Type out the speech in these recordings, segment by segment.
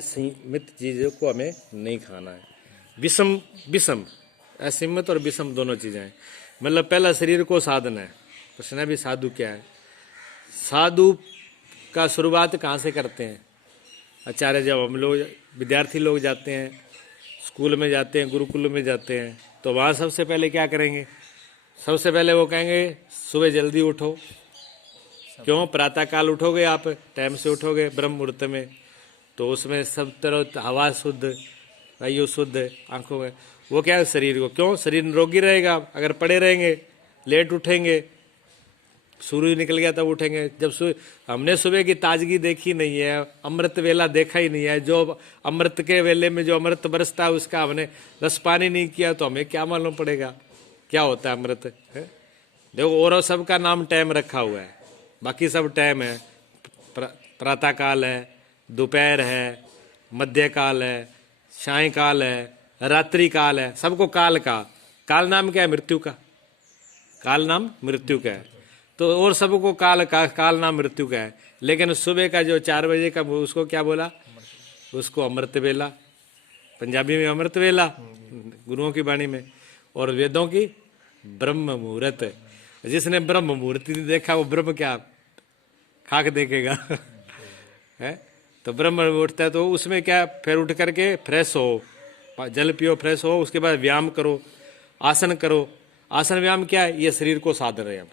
सीमित चीज़ों को हमें नहीं खाना है। विषम विषम असीमित और विषम दोनों चीज़ें हैं। मतलब पहला शरीर को साधन है। प्रश्न है भी साधु क्या है। साधु का शुरुआत कहाँ से करते हैं? आचार्य जब हम लोग विद्यार्थी लोग जाते हैं, स्कूल में जाते हैं, गुरुकुल में जाते हैं, तो वहाँ सबसे पहले क्या करेंगे? सबसे पहले वो कहेंगे सुबह जल्दी उठो। क्यों? प्रातः काल उठोगे आप, टाइम से उठोगे ब्रह्म मुहूर्त में, तो उसमें सब तरह हवा शुद्ध, वायु शुद्ध, आंखों में वो क्या है शरीर को। क्यों? शरीर निरोगी रहेगा। अगर पड़े रहेंगे, लेट उठेंगे, सूर्य निकल गया तब उठेंगे। जब हमने सुबह की ताजगी देखी नहीं है, अमृत वेला देखा ही नहीं है, जो अमृत के वेले में जो अमृत बरसता है उसका हमने रस पानी नहीं किया, तो हमें क्या मालूम पड़ेगा क्या होता है अमृत है? देखो और सबका नाम टाइम रखा हुआ है, बाकी सब टाइम है। प्रातः काल है, दोपहर है, मध्य काल है, सायंकाल है, रात्रि काल है, सबको काल का। काल नाम क्या है? मृत्यु का। काल नाम मृत्यु का है। तो और सबको काल का, काल नाम मृत्यु का है। लेकिन सुबह का जो 4 बजे का, उसको क्या बोला? उसको अमृत वेला, पंजाबी में अमृत वेला गुरुओं की वाणी में, और वेदों की ब्रह्म मुहूर्त। जिसने ब्रह्म मुहूर्त नहीं देखा वो ब्रह्म क्या खाक देखेगा है? तो ब्रह्म उठता है तो उसमें क्या, फिर उठ करके फ्रेश हो, जल पियो, फ्रेश हो, उसके बाद व्यायाम करो, आसन करो। आसन व्यायाम क्या है? ये शरीर को साध रहे हैं हम।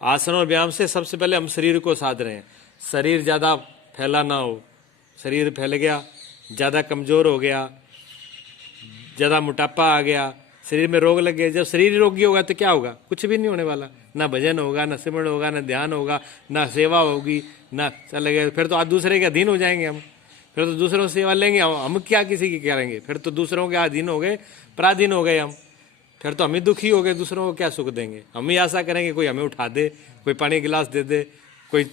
आसन और व्यायाम से सबसे पहले हम शरीर को साध रहे हैं। शरीर ज़्यादा फैला ना हो। शरीर फैल गया, ज़्यादा कमज़ोर हो गया, ज़्यादा मोटापा आ गया, शरीर में रोग लग गए। जब शरीर रोगी होगा तो क्या होगा? कुछ भी नहीं होने वाला। ना भजन होगा, ना सिमरण होगा, ना ध्यान होगा, ना सेवा होगी, ना चलेगा। फिर तो आज दूसरे के अधीन हो जाएंगे हम। फिर तो दूसरों से सेवा लेंगे हम क्या किसी की करेंगे? फिर तो दूसरों के अधीन हो गए, पराधीन हो गए हम। फिर तो हम ही दुखी हो गए, दूसरों को क्या सुख देंगे? हम ही आशा करेंगे कोई हमें उठा दे, कोई पानी गिलास दे दे, कोई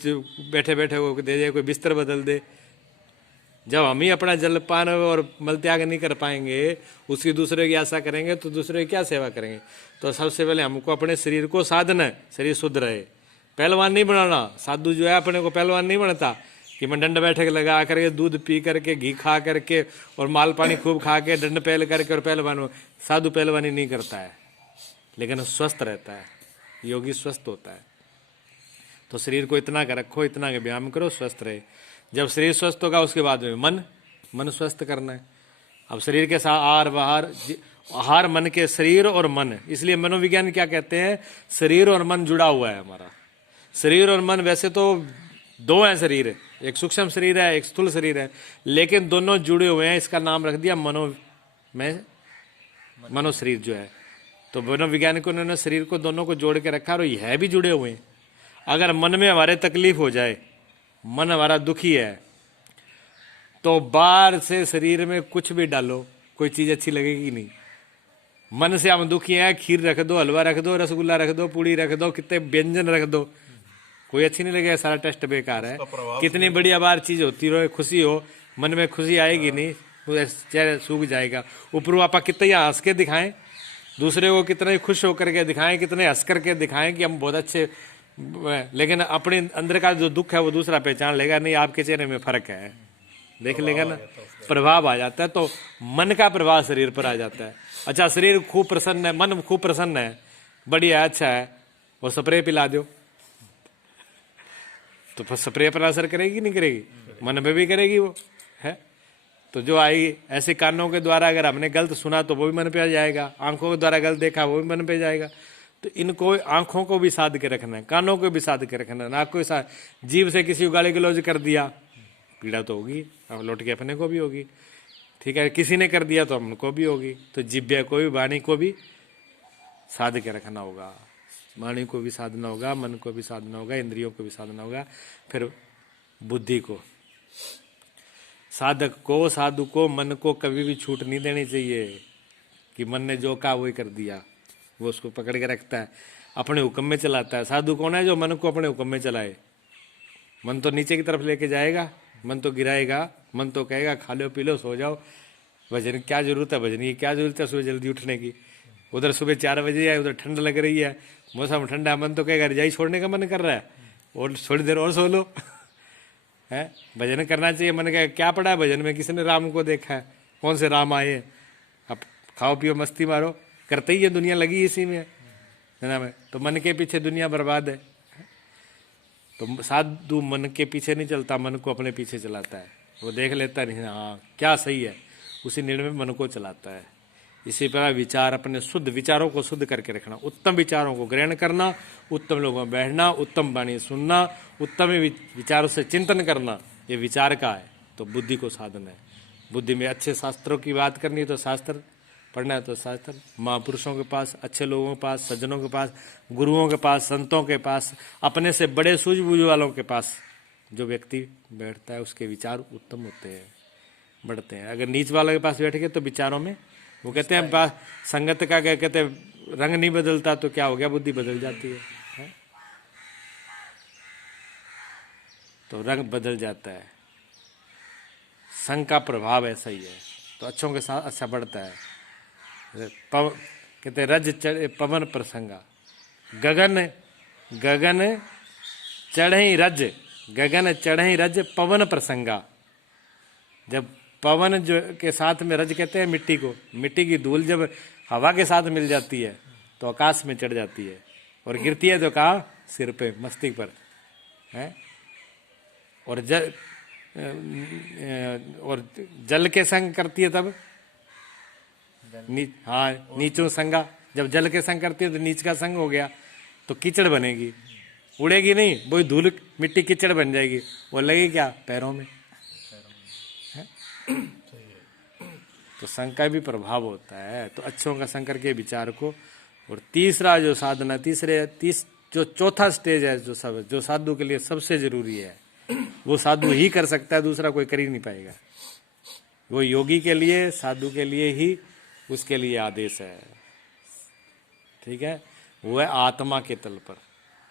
बैठे बैठे को दे दे, कोई बिस्तर बदल दे। जब हम ही अपना जलपान और मल त्याग नहीं कर पाएंगे, उसकी दूसरे की आशा करेंगे, तो दूसरे की क्या सेवा करेंगे? तो सबसे पहले हमको अपने शरीर को साधना है, शरीर शुद्ध रहे। पहलवान नहीं बनाना। साधु जो है अपने को पहलवान नहीं बनता कि मैं दंड बैठक लगा करके, दूध पी करके, घी खा करके और माल पानी खूब खा के दंड पहल करके और पहलवान। साधु पहलवानी नहीं करता है, लेकिन स्वस्थ रहता है। योगी स्वस्थ होता है। तो शरीर को इतना का रखो, इतना का व्यायाम करो, स्वस्थ रहे। जब शरीर स्वस्थ होगा उसके बाद में मन स्वस्थ करना है। अब शरीर के साथ आहार मन के, शरीर और मन। इसलिए मनोविज्ञान क्या कहते हैं? शरीर और मन जुड़ा हुआ है हमारा। शरीर और मन वैसे तो दो हैं शरीर, एक सूक्ष्म शरीर है, एक स्थूल शरीर है, लेकिन दोनों जुड़े हुए हैं। इसका नाम रख दिया मनोशरीर जो है। तो मनोवैज्ञानिकों ने शरीर को दोनों को जोड़ के रखा और ये है भी जुड़े हुए हैं। अगर मन में हमारे तकलीफ हो जाए, मन हमारा दुखी है, तो बाहर से शरीर में कुछ भी डालो, कोई चीज अच्छी लगेगी नहीं। मन से हम दुखी हैं, खीर रख दो, हलवा रख दो, रसगुल्ला रख दो, पूड़ी रख दो, कितने व्यंजन रख दो, कोई अच्छी नहीं लगेगा, सारा टेस्ट बेकार है। कितनी बढ़िया बार चीज होती रहे, खुशी हो, मन में खुशी आएगी नहीं, चेहरा सूख जाएगा। ऊपर आप कितने हंस के दिखाएं, दूसरे को कितने खुश होकर के दिखाएं, कितने हंस करके दिखाएं कि हम बहुत अच्छे, लेकिन अपने अंदर का जो दुख है वो दूसरा पहचान लेगा नहीं, आपके चेहरे में फर्क है, देख लेगा ना, प्रभाव आ जाता है। तो मन का प्रभाव शरीर पर आ जाता है। अच्छा, शरीर खूब प्रसन्न है, मन खूब प्रसन्न है, बढ़िया अच्छा है, वो स्प्रे पिला दो तो स्प्रे पर असर करेगी नहीं करेगी? मन में भी करेगी वो है। तो जो आई ऐसे कानों के द्वारा अगर हमने गलत सुना तो वो भी मन पे आ जाएगा, आंखों के द्वारा गलत देखा वो भी मन पे जाएगा। तो इनको आंखों को भी साध के रखना है, कानों को भी साध के रखना है। नाक को साथ, जीभ से किसी को गाली गलौज कर दिया, पीड़ा तो होगी, अब लौट के अपने को भी होगी, ठीक है। किसी ने कर दिया तो हमको भी होगी। तो जिब्या को भी, वाणी को भी साध के रखना होगा। वाणी को भी साधना होगा, मन को भी साधना होगा, इंद्रियों को भी साधना होगा, फिर बुद्धि को। साधक को, साधु को, मन को कभी भी छूट नहीं देनी चाहिए कि मन ने जो कहा वही कर दिया, वो उसको पकड़ के रखता है, अपने हुक्म में चलाता है। साधु कौन है? जो मन को अपने हुक्म में चलाए। मन तो नीचे की तरफ लेके जाएगा, मन तो गिराएगा, मन तो कहेगा खा लो पी लो सो जाओ, भजन क्या जरूरत है, भजन की क्या जरूरत है सुबह जल्दी उठने की। उधर सुबह 4 बजे है, उधर ठंड लग रही है, मौसम ठंडा है, मन तो कहेगा रजाई छोड़ने का मन कर रहा है, और थोड़ी देर और सो लो है। भजन करना चाहिए। मैंने कहा क्या पढ़ा है भजन में, किसने राम को देखा है, कौन से राम आए। अब खाओ पियो मस्ती मारो, करते ही है, दुनिया लगी इसी में, है ना। तो मन के पीछे दुनिया बर्बाद है। तो साधु मन के पीछे नहीं चलता, मन को अपने पीछे चलाता है। वो देख लेता नहीं, हाँ क्या सही है, उसी निर्णय में मन को चलाता है। इसी प्रकार विचार, अपने शुद्ध विचारों को शुद्ध करके रखना, उत्तम विचारों को ग्रहण करना, उत्तम लोगों में बैठना, उत्तम वाणी सुनना, उत्तम विचारों से चिंतन करना, ये विचार का है। तो बुद्धि को साधन है। बुद्धि में अच्छे शास्त्रों की बात करनी है तो शास्त्र पढ़ना है, तो शास्त्र, महापुरुषों के पास, अच्छे लोगों के पास, सज्जनों के पास, गुरुओं के पास, संतों के पास, अपने से बड़े सूझबूझ वालों के पास जो व्यक्ति बैठता है उसके विचार उत्तम होते हैं, बढ़ते हैं। अगर नीच वालों के पास बैठ गए तो विचारों में, वो कहते हैं संगत का क्या कहते हैं, रंग नहीं बदलता तो क्या हो गया, बुद्धि बदल जाती है? तो रंग बदल जाता है। संग का प्रभाव ऐसा ही है। तो अच्छों के साथ अच्छा बढ़ता है। कहते रज चढ़े पवन प्रसंगा, गगन चढ़े रज, गगन चढ़े रज पवन प्रसंगा। जब पवन जो के साथ में, रज कहते हैं मिट्टी को, मिट्टी की धूल जब हवा के साथ मिल जाती है तो आकाश में चढ़ जाती है और गिरती है तो कहाँ, सिर पे, मस्तिष्क पर है। और जल के संग करती है तब नीचों संगा, जब जल के संग करती है तो नीच का संग हो गया, तो कीचड़ बनेगी, उड़ेगी नहीं, वही धूल मिट्टी कीचड़ बन जाएगी, वो लगेगी क्या, पैरों में। तो संग का भी प्रभाव होता है। तो अच्छों का संग करके विचार को। और तीसरा जो साधना, जो चौथा स्टेज है, जो साधु के लिए सबसे जरूरी है, वो साधु ही कर सकता है, दूसरा कोई कर ही नहीं पाएगा। वो योगी के लिए, साधु के लिए ही उसके लिए आदेश है, ठीक है। वो है आत्मा के तल पर,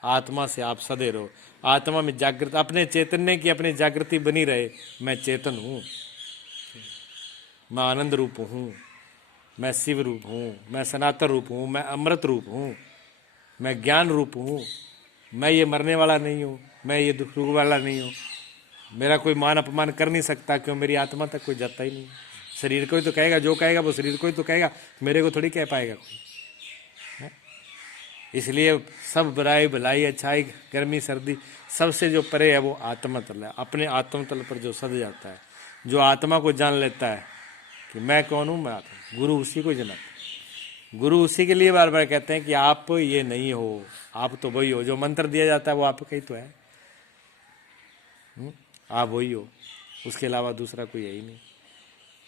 आत्मा से आप सदे रहो, आत्मा में जागृत, अपने चैतन्य की अपनी जागृति बनी रहे। मैं चेतन हूँ, मैं आनंद रूप हूँ, मैं शिव रूप हूँ, मैं सनातन रूप हूँ, मैं अमृत रूप हूँ, मैं ज्ञान रूप हूँ, मैं ये मरने वाला नहीं हूँ, मैं ये दुख वाला नहीं हूँ, मेरा कोई मान अपमान कर नहीं सकता, क्यों, मेरी आत्मा तक कोई जाता ही नहीं। शरीर को ही तो कहेगा, जो कहेगा वो शरीर को ही तो कहेगा, मेरे को थोड़ी कह पाएगा कोई, है? इसलिए सब बुराई भलाई अच्छाई गर्मी सर्दी सबसे जो परे है वो आत्मा तल है। अपने आत्म तल पर जो सद जाता है, जो आत्मा को जान लेता है कि मैं कौन हूँ, मैं आत्मा, गुरु उसी को जनाता है। गुरु उसी के लिए बार बार कहते हैं कि आप ये नहीं हो, आप तो वही हो। जो मंत्र दिया जाता है वो आपका ही तो है, आप वही हो, उसके अलावा दूसरा कोई है ही नहीं।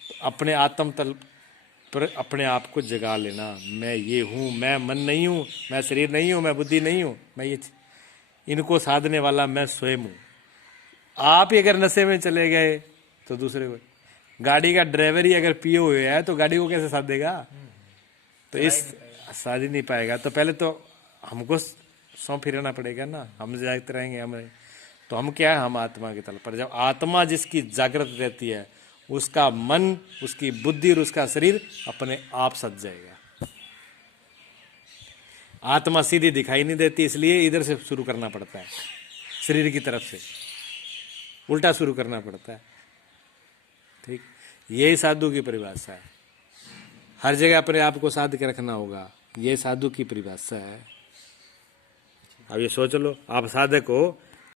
तो अपने आत्म तल पर अपने आप को जगा लेना, मैं ये हूँ, मैं मन नहीं हूँ, मैं शरीर नहीं हूँ, मैं बुद्धि नहीं हूँ, मैं ये, इनको साधने वाला मैं स्वयं हूँ। आप ही अगर नशे में चले गए तो दूसरे को, गाड़ी का ड्राइवर ही अगर पिए हुए है तो गाड़ी को कैसे साधेगा? तो इस साध ही नहीं पाएगा। तो पहले तो हमको सौंप फिरना पड़ेगा ना, हम जागते रहेंगे हमें। तो हम क्या है, हम आत्मा के तल पर। जब आत्मा जिसकी जागृत रहती है, उसका मन, उसकी बुद्धि और उसका शरीर अपने आप सज जाएगा। आत्मा सीधी दिखाई नहीं देती, इसलिए इधर से शुरू करना पड़ता है, शरीर की तरफ से उल्टा शुरू करना पड़ता है, ठीक। यही साधु की परिभाषा है। हर जगह अपने आप को साध के रखना होगा, ये साधु की परिभाषा है। अब ये सोच लो, आप साधक हो,